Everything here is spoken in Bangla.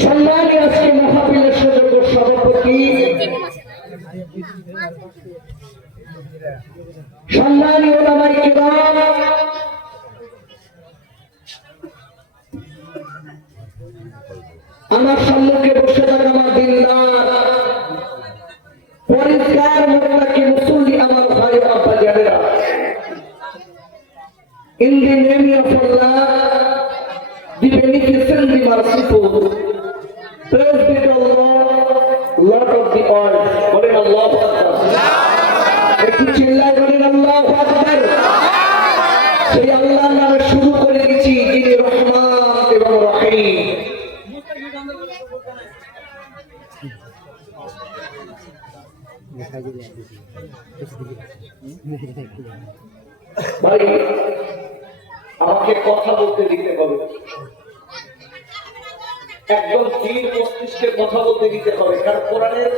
সম্মানী আজকে মাহফিলের সুযোগ্য সভাপতি, সম্মানী ওলামায়ে কিরাম, আমার সম্মুখে বসে থাকা আমার দিনদার পরিষ্কার মুত্তাকি মুসল্লি আমার ভাই আব্বা জানেরা, in the name of Allah, the beneficent, the merciful, praise be to Allah, Lord of the world. বলেন আল্লাহু আকবার। একটু চিল্লায় বলেন আল্লাহু আকবার। সেই আল্লাহর নামে শুরু করে দিয়েছি, যিনি রহমান এবং রহিম। ভাই, আমাকে কথা বলতে দিতে হবে, একজন তীর মস্তিষ্কে কথা বলতে দিতে হবে, কারণ কোরআনের